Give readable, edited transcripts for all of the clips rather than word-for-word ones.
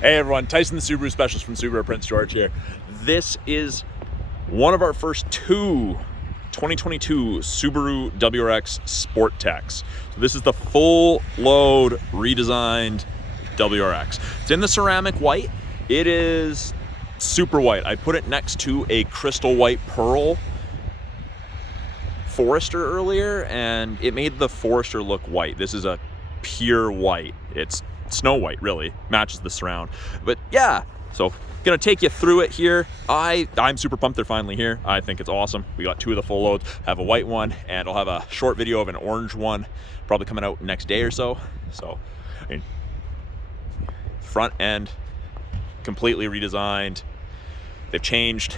Hey everyone, Tyson the Subaru Specialist from Subaru Prince George here. This is one of our first two 2022 Subaru WRX Sport Techs. So this is the full load redesigned WRX. It's in the ceramic white. It is super white. I put it next to a crystal white pearl Forester earlier and it made the Forester look white. This is a pure white. It's snow white, really matches the surround. But yeah, so gonna take you through it here. I'm super pumped they're finally here. I think it's awesome. We got two of the full loads. I have a white one and I'll have a short video of an orange one probably coming out next day or so. So I mean, front end completely redesigned. They've changed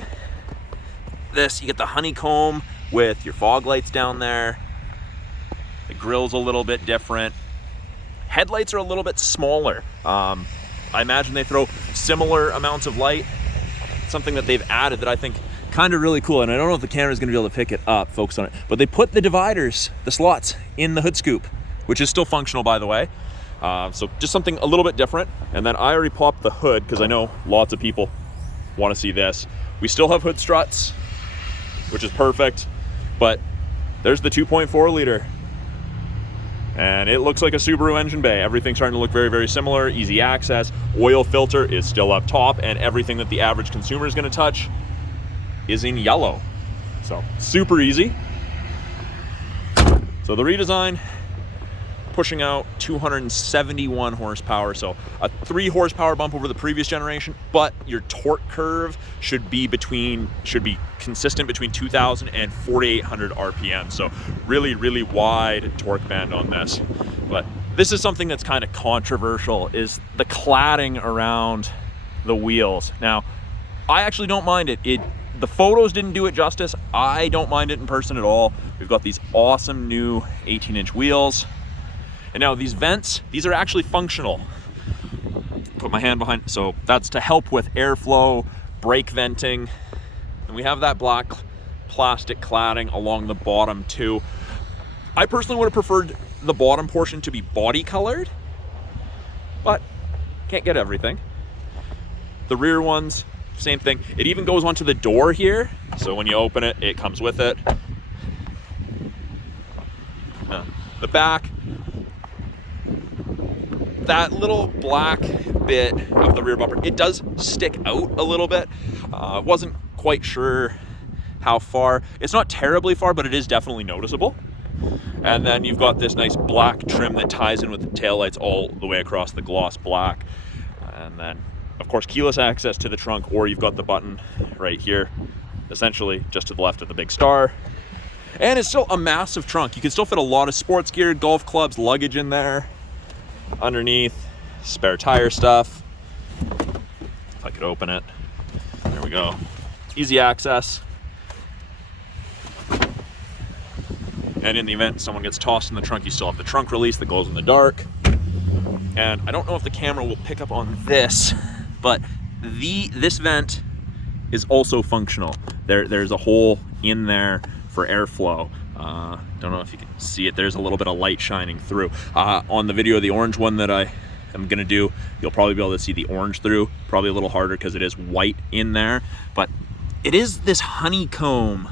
this. You get the honeycomb with your fog lights down there. The grill's a little bit different. Headlights are a little bit smaller. I imagine they throw similar amounts of light. Something that they've added that I think kind of really cool, and I don't know if the camera's gonna be able to pick it up, focus on it, but they put the dividers, the slots, in the hood scoop, which is still functional, by the way. So just something a little bit different. And then I already popped the hood because I know lots of people want to see this. We still have hood struts, which is perfect, but there's the 2.4 liter. And it looks like a Subaru engine bay. Everything's starting to look very, very similar. Easy access. Oil filter is still up top, and everything that the average consumer is going to touch is in yellow. So super easy. So the redesign, pushing out 271 horsepower. So a 3 horsepower bump over the previous generation, but your torque curve should be consistent between 2,000 and 4,800 RPM. So really, really wide torque band on this. But this is something that's kind of controversial, is the cladding around the wheels. Now, I actually don't mind it. The photos didn't do it justice. I don't mind it in person at all. We've got these awesome new 18-inch wheels. And now these vents, these are actually functional. Put my hand behind, so that's to help with airflow, brake venting. And we have that black plastic cladding along the bottom too. I personally would have preferred the bottom portion to be body colored, but can't get everything. The rear ones, same thing. It even goes onto the door here. So when you open it, it comes with it. The back, that little black bit of the rear bumper, it does stick out a little bit. Wasn't quite sure how far. It's not terribly far, but it is definitely noticeable. And then you've got this nice black trim that ties in with the taillights all the way across the gloss black. And then, of course, keyless access to the trunk, or you've got the button right here, essentially just to the left of the big star. And it's still a massive trunk. You can still fit a lot of sports gear, golf clubs, luggage in there. Underneath, spare tire stuff. If I could open it. There we go. Easy access. And in the event someone gets tossed in the trunk, you still have the trunk release that glows in the dark. And I don't know if the camera will pick up on this, but this vent is also functional. There's a hole in there for airflow. Don't know if you can see it. There's a little bit of light shining through. On the video, the orange one that I am gonna do, you'll probably be able to see the orange through. Probably a little harder because it is white in there, but it is this honeycomb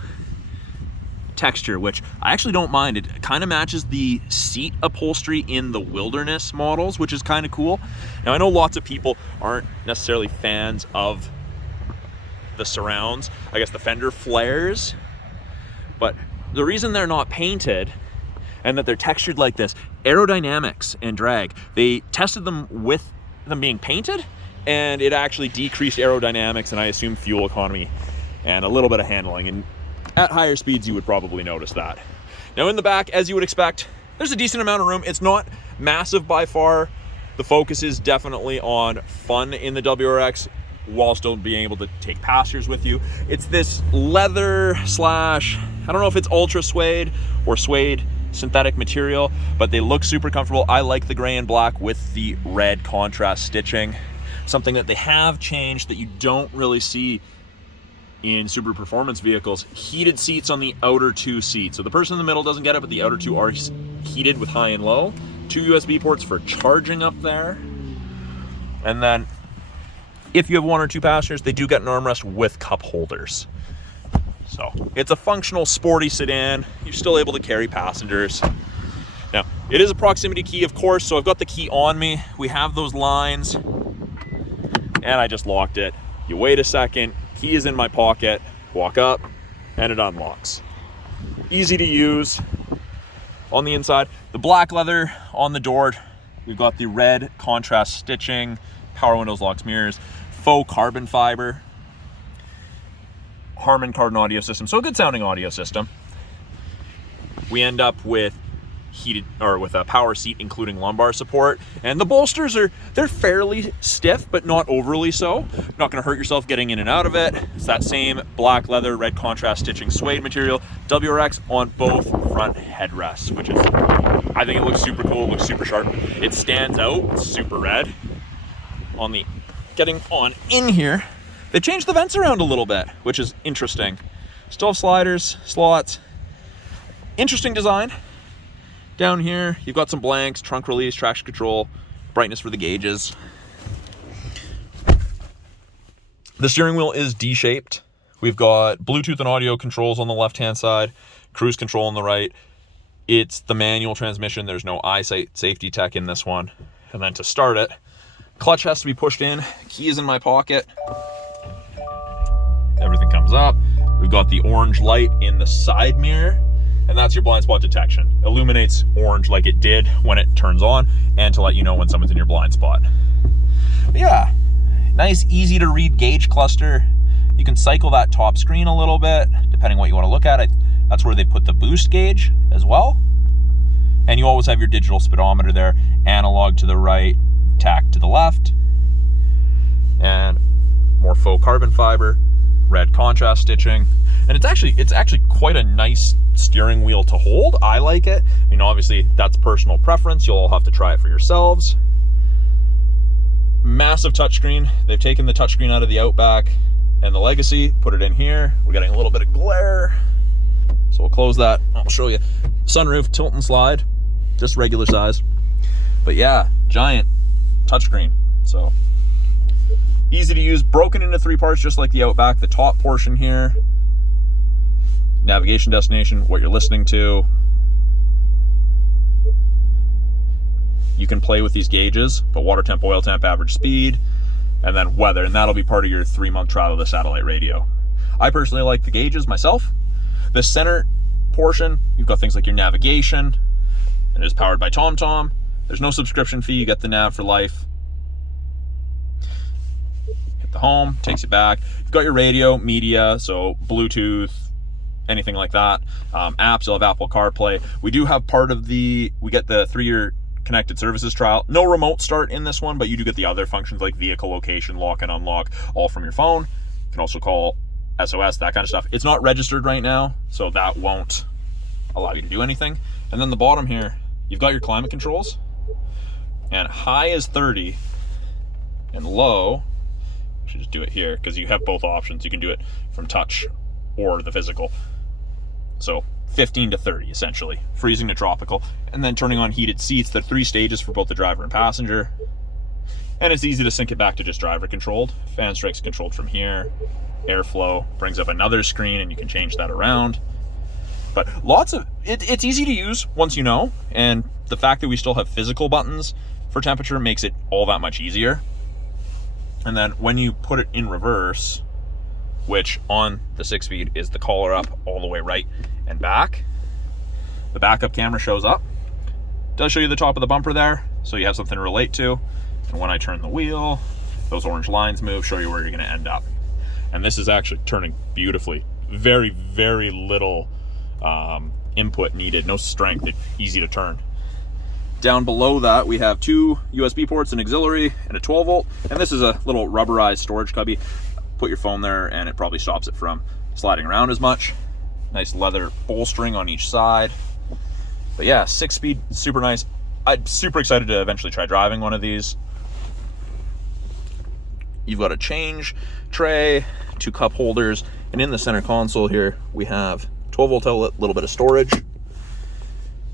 texture, which I actually don't mind. It kind of matches the seat upholstery in the Wilderness models, which is kind of cool. Now, I know lots of people aren't necessarily fans of the surrounds, I guess the fender flares, but the reason they're not painted and that they're textured like this, aerodynamics and drag, they tested them with them being painted and it actually decreased aerodynamics and I assume fuel economy and a little bit of handling. And at higher speeds, you would probably notice that. Now in the back, as you would expect, there's a decent amount of room. It's not massive by far. The focus is definitely on fun in the WRX while still being able to take passengers with you. It's this leather slash, I don't know if it's ultra suede or suede synthetic material, but they look super comfortable. I like the gray and black with the red contrast stitching. Something that they have changed that you don't really see in Subaru performance vehicles, heated seats on the outer two seats. So the person in the middle doesn't get it, but the outer two are heated with high and low. 2 USB ports for charging up there. And then If you have 1 or 2 passengers, they do get an armrest with cup holders. So it's a functional, sporty sedan. You're still able to carry passengers. Now, it is a proximity key, of course, so I've got the key on me. We have those lines, and I just locked it. You wait a second, key is in my pocket, walk up, and it unlocks. Easy to use. On the inside, the black leather on the door. We've got the red contrast stitching, power windows, locks, mirrors, faux carbon fiber, Harman Kardon audio system, so a good sounding audio system. We end up with with a power seat including lumbar support, and the bolsters they're fairly stiff but not overly so. Not going to hurt yourself getting in and out of it. It's that same black leather, red contrast stitching suede material, WRX on both front headrests, which is, I think it looks super cool, it looks super sharp. It stands out, it's super red. Getting on in here, they changed the vents around a little bit, which is interesting. Still have sliders, slots, interesting design. Down here, you've got some blanks, trunk release, traction control, brightness for the gauges. The steering wheel is D-shaped. We've got Bluetooth and audio controls on the left-hand side, cruise control on the right. It's the manual transmission. There's no eyesight safety tech in this one. And then to start it, clutch has to be pushed in. Key is in my pocket. Everything comes up. We've got the orange light in the side mirror, and that's your blind spot detection. Illuminates orange like it did when it turns on, and to let you know when someone's in your blind spot. But yeah, nice, easy to read gauge cluster. You can cycle that top screen a little bit, depending what you want to look at. That's where they put the boost gauge as well. And you always have your digital speedometer there, analog to the right, tack to the left, and more faux carbon fiber, red contrast stitching. And it's actually quite a nice steering wheel to hold. I like it. I mean, obviously that's personal preference. You'll all have to try it for yourselves. Massive touchscreen. They've taken the touchscreen out of the Outback and the Legacy, put it in here. We're getting a little bit of glare, so we'll close that. I'll show you. Sunroof, tilt and slide, just regular size. But yeah, giant touchscreen. So easy to use, broken into 3 parts just like the Outback. The top portion here, navigation, destination, what you're listening to. You can play with these gauges, but water temp, oil temp, average speed, and then weather, and that'll be part of your 3-month trial of the satellite radio. I personally like the gauges myself. The center portion, you've got things like your navigation, and it is powered by TomTom. There's no subscription fee, you get the nav for life. Hit the home, takes you back. You've got your radio, media, so Bluetooth, anything like that. Apps, you'll have Apple CarPlay. We do have we get the 3-year connected services trial. No remote start in this one, but you do get the other functions like vehicle location, lock and unlock, all from your phone. You can also call SOS, that kind of stuff. It's not registered right now, so that won't allow you to do anything. And then the bottom here, you've got your climate controls, and high is 30 and low, I should just do it here because you have both options. You can do it from touch or the physical. So 15 to 30 essentially, freezing to tropical. And then turning on heated seats, the 3 stages for both the driver and passenger. And it's easy to sync it back to just driver controlled. Fan strikes controlled from here. Airflow brings up another screen and you can change that around. But it's easy to use once you know, and the fact that we still have physical buttons for temperature makes it all that much easier. And then when you put it in reverse, which on the 6-speed is the collar up all the way right and back, the backup camera shows up. It does show you the top of the bumper there, so you have something to relate to. And when I turn the wheel, those orange lines move, show you where you're going to end up. And this is actually turning beautifully. Very, very little input needed, no strength, it's easy to turn. Down below that, we have 2 USB ports, an auxiliary, and a 12-volt. And this is a little rubberized storage cubby. Put your phone there, and it probably stops it from sliding around as much. Nice leather bolstering on each side. But yeah, 6-speed, super nice. I'm super excited to eventually try driving one of these. You've got a change tray, 2 cup holders, and in the center console here, we have 12-volt outlet, little bit of storage.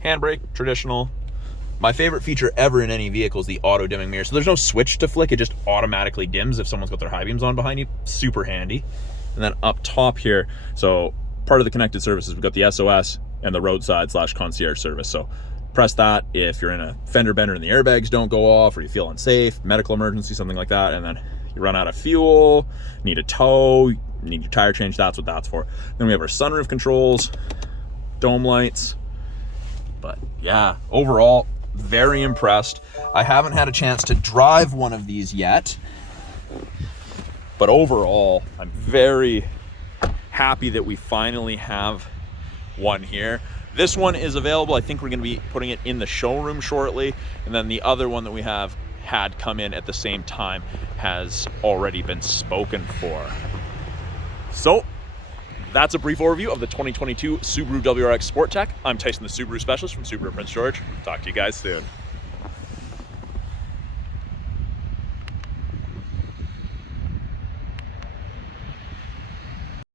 Handbrake, traditional. My favorite feature ever in any vehicle is the auto dimming mirror. So there's no switch to flick, it just automatically dims if someone's got their high beams on behind you. Super handy. And then up top here, so part of the connected services, we've got the SOS and the roadside / concierge service. So press that if you're in a fender bender and the airbags don't go off, or you feel unsafe, medical emergency, something like that. And then you run out of fuel, need a tow, need your tire change, that's what that's for. Then we have our sunroof controls, dome lights. But yeah, overall, very impressed. I haven't had a chance to drive one of these yet, but overall, I'm very happy that we finally have one here. This one is available. I think we're going to be putting it in the showroom shortly. And then the other one that we have had come in at the same time has already been spoken for. So that's a brief overview of the 2022 Subaru WRX Sport Tech. I'm Tyson, the Subaru specialist from Subaru Prince George. Talk to you guys soon.